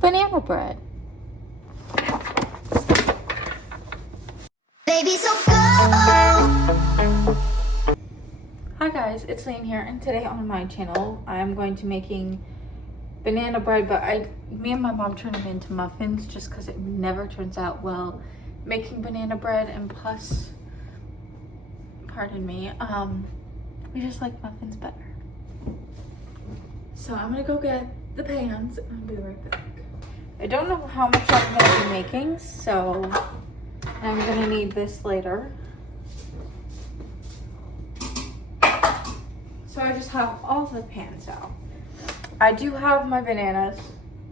banana bread. Baby, so go. Hi guys, it's Lane here, and today on my channel I'm going to making banana bread, but me and my mom turned them into muffins just because it never turns out well making banana bread, and plus, pardon me, we just like muffins better. So I'm gonna go get the pans and I'll be right back. I don't know how much I'm gonna be making, so I'm gonna need this later. So I just have all the pans out. I do have my bananas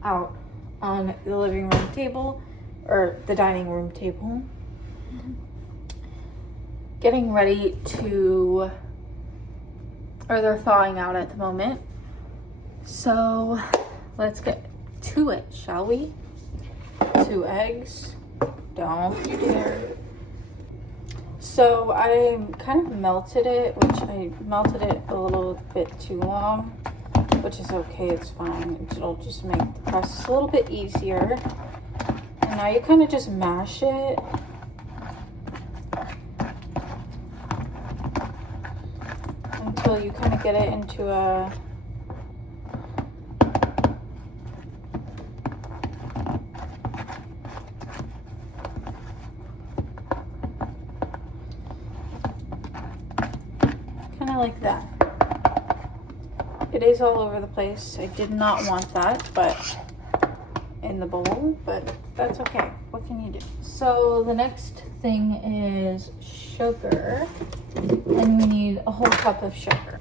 out on the living room table, or the dining room table. Getting ready to, or they're thawing out at the moment. So let's get to it, shall we? 2 eggs, don't you dare. So I kind of melted it, which I melted it a little bit too long, which is okay, it's fine. It'll just make the process a little bit easier. And now you kind of just mash it. Until you kind of get it into a like that. It is all over the place. I did not want that, but in the bowl, but that's okay. What can you do? So the next thing is sugar, and we need a whole cup of sugar.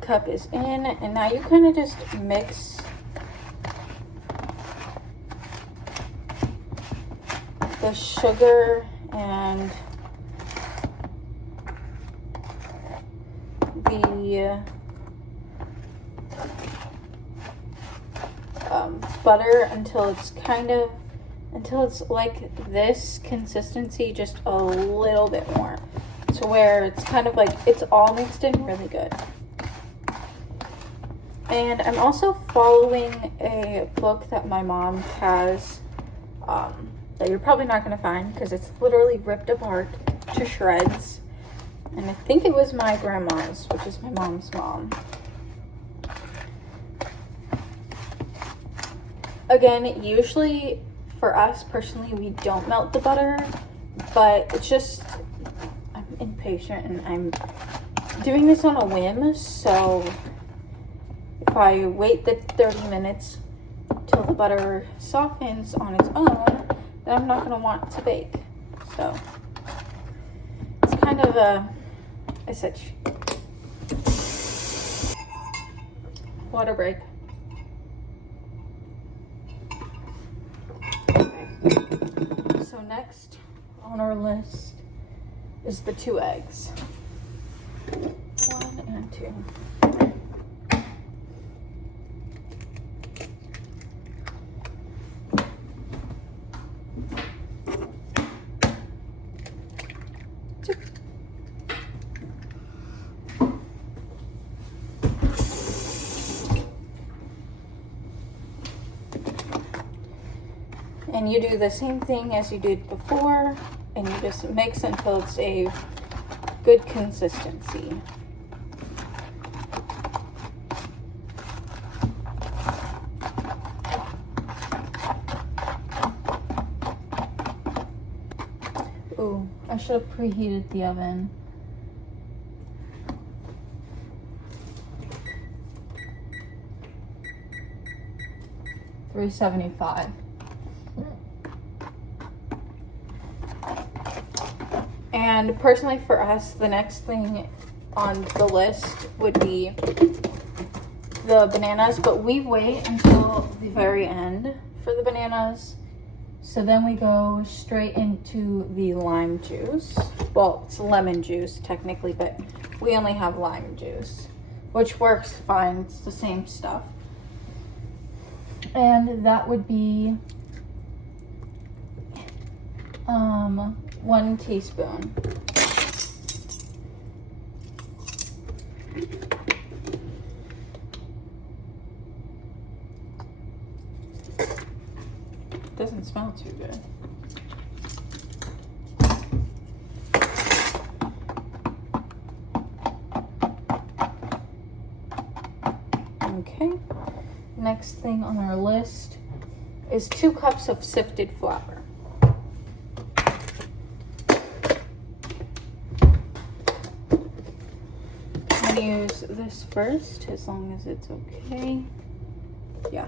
Cup is in, and now you kind of just mix the sugar and the butter until it's like this consistency, just a little bit more, to where it's kind of like it's all mixed in really good. And I'm also following a book that my mom has, that you're probably not going to find because it's literally ripped apart to shreds. And I think it was my grandma's, which is my mom's mom. Again, usually for us personally, we don't melt the butter, but it's just, I'm impatient and I'm doing this on a whim, so if I wait the 30 minutes till the butter softens on its own, then I'm not going to want to bake. So it's kind of a sitch. Water break. Okay. So next on our list is the 2 eggs. 1 and 2. And you do the same thing as you did before, and you just mix until it's a good consistency. Ooh, I should have preheated the oven. $375. And personally for us, the next thing on the list would be the bananas, but we wait until the very end for the bananas. So then we go straight into the lime juice. Well, it's lemon juice technically, but we only have lime juice, which works fine. It's the same stuff. And that would be 1 teaspoon. Doesn't smell too good. Okay, next thing on our list is 2 cups of sifted flour. I'm gonna use this first, as long as it's okay. Yeah.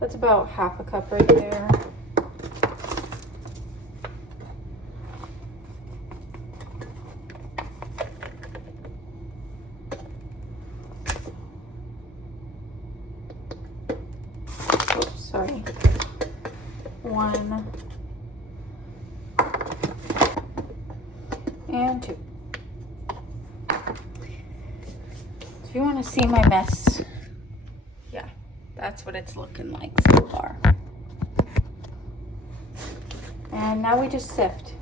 That's about half a cup right there. Oops, sorry. 1 and 2. If you want to see my mess, yeah, that's what it's looking like so far. And now we just sift.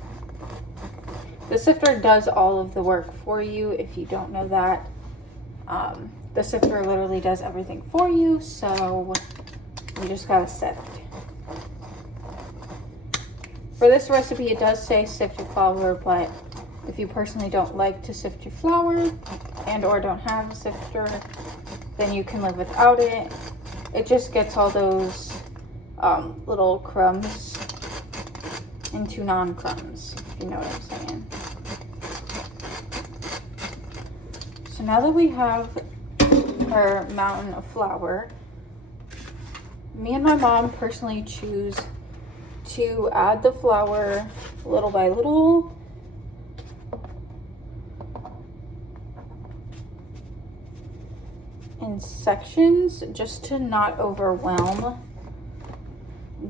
The sifter does all of the work for you if you don't know that. The sifter literally does everything for you, so you just gotta sift. For this recipe, it does say sift your flour, but if you personally don't like to sift your flour and or don't have a sifter, then you can live without it. It just gets all those little crumbs into non-crumbs, if you know what I'm saying. So now that we have our mountain of flour, me and my mom personally choose to add the flour little by little. In sections, just to not overwhelm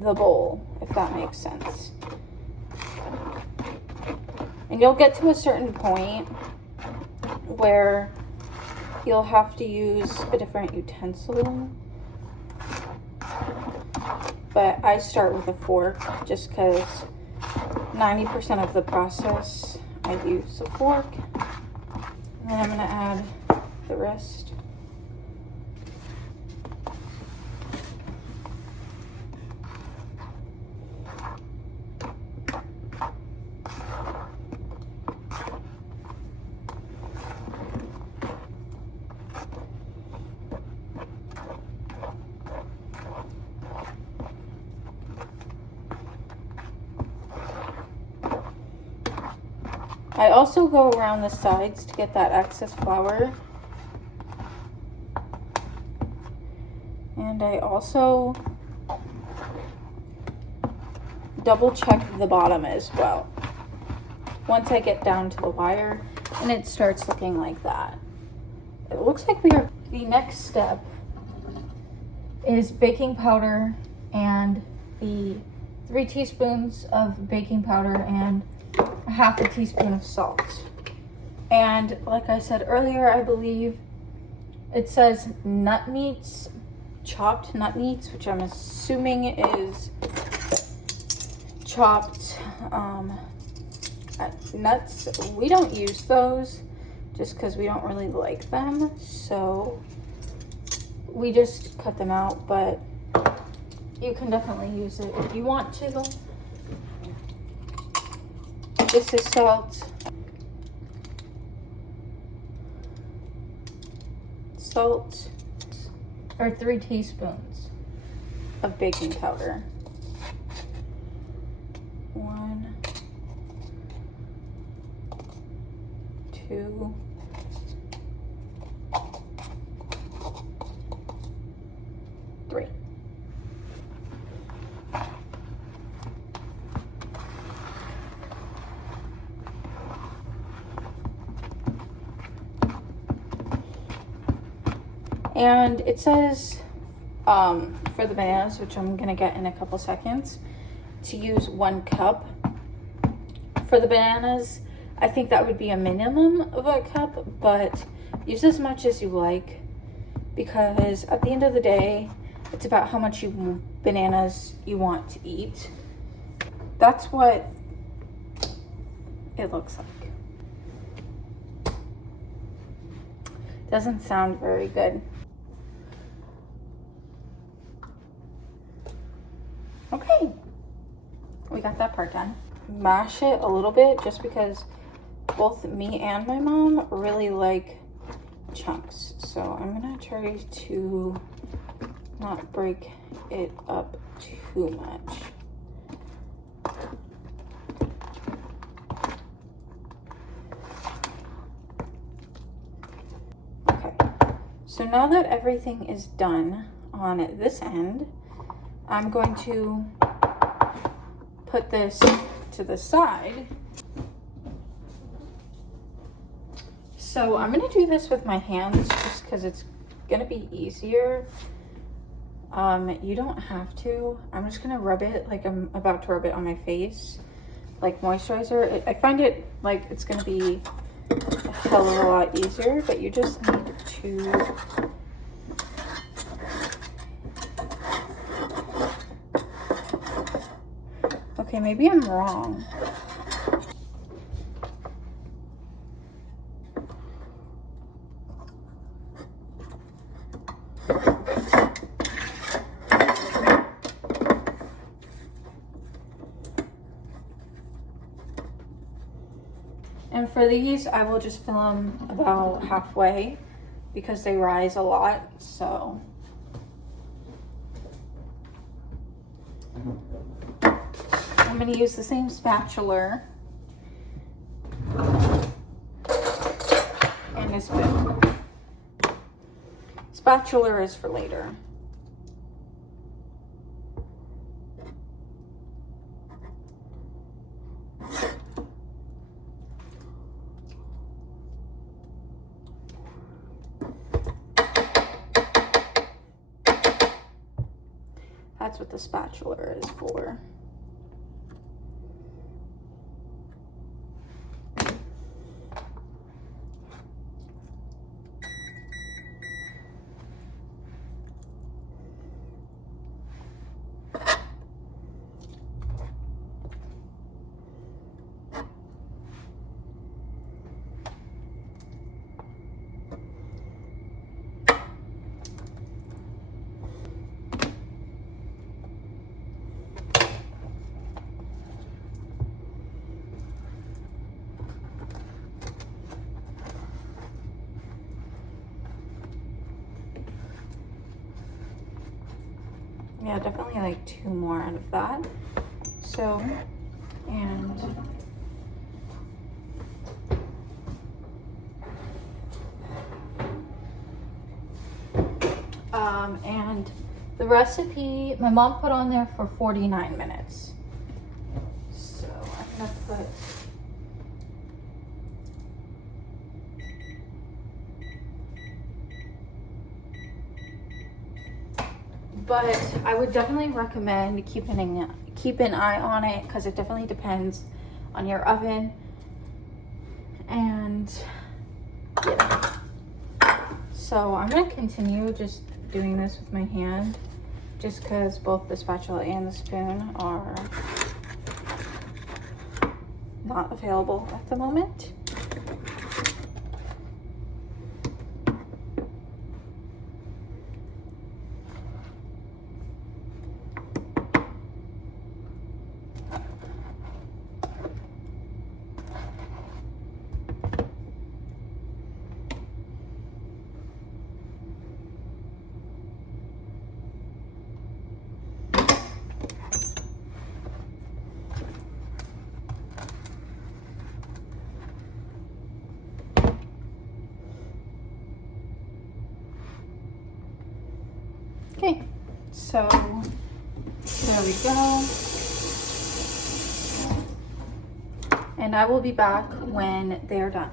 the bowl, if that makes sense. And you'll get to a certain point where you'll have to use a different utensil. But I start with a fork just because 90% of the process I use a fork. And then I'm gonna add the rest. I also go around the sides to get that excess flour. And I also double check the bottom as well. Once I get down to the wire and it starts looking like that. It looks like we are. The next step is baking powder and the 3 teaspoons of baking powder and a half a teaspoon of salt. And like I said earlier, I believe it says nut meats, chopped nut meats, which I'm assuming is chopped nuts. We don't use those just because we don't really like them, so we just cut them out, but you can definitely use it if you want to. This is salt. Salt, or 3 teaspoons of baking powder. 1, 2, 3. And it says for the bananas, which I'm gonna get in a couple seconds, to use 1 cup. For the bananas, I think that would be a minimum of a cup, but use as much as you like. because at the end of the day, it's about how much bananas you want to eat. That's what it looks like. Doesn't sound very good. Okay, we got that part done. Mash it a little bit just because both me and my mom really like chunks. So I'm gonna try to not break it up too much. Okay, so now that everything is done on this end, I'm going to put this to the side. So I'm gonna do this with my hands just because it's gonna be easier. You don't have to. I'm just gonna rub it like I'm about to rub it on my face, like moisturizer. I find it like it's gonna be a hell of a lot easier, but you just need to okay, maybe I'm wrong. And for these, I will just fill them about halfway because they rise a lot, so. I'm gonna use the same spatula and a spoon. Spatula is for later. That's what the spatula is for. Yeah, definitely like 2 more out of that. So, and the recipe my mom put on there for 49 minutes. So I'm gonna put but I would definitely recommend keep an eye on it because it definitely depends on your oven. And yeah, so I'm gonna continue just doing this with my hand just because both the spatula and the spoon are not available at the moment. Okay, so there we go. And I will be back when they are done.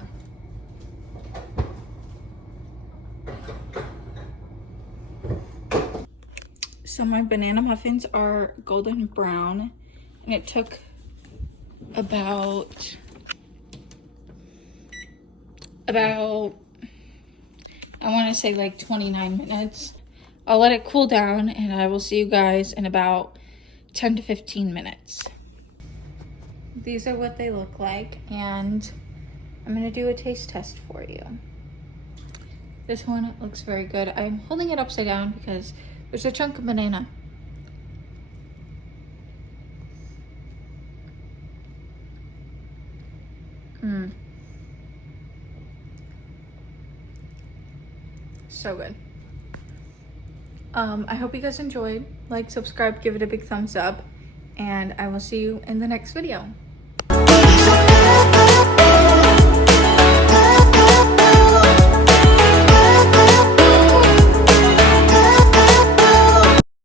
So my banana muffins are golden brown, and it took about I want to say like 29 minutes. I'll let it cool down and I will see you guys in about 10 to 15 minutes. These are what they look like, and I'm gonna do a taste test for you. This one looks very good. I'm holding it upside down because there's a chunk of banana. So good. I hope you guys enjoyed. Like, subscribe, give it a big thumbs up, and I will see you in the next video.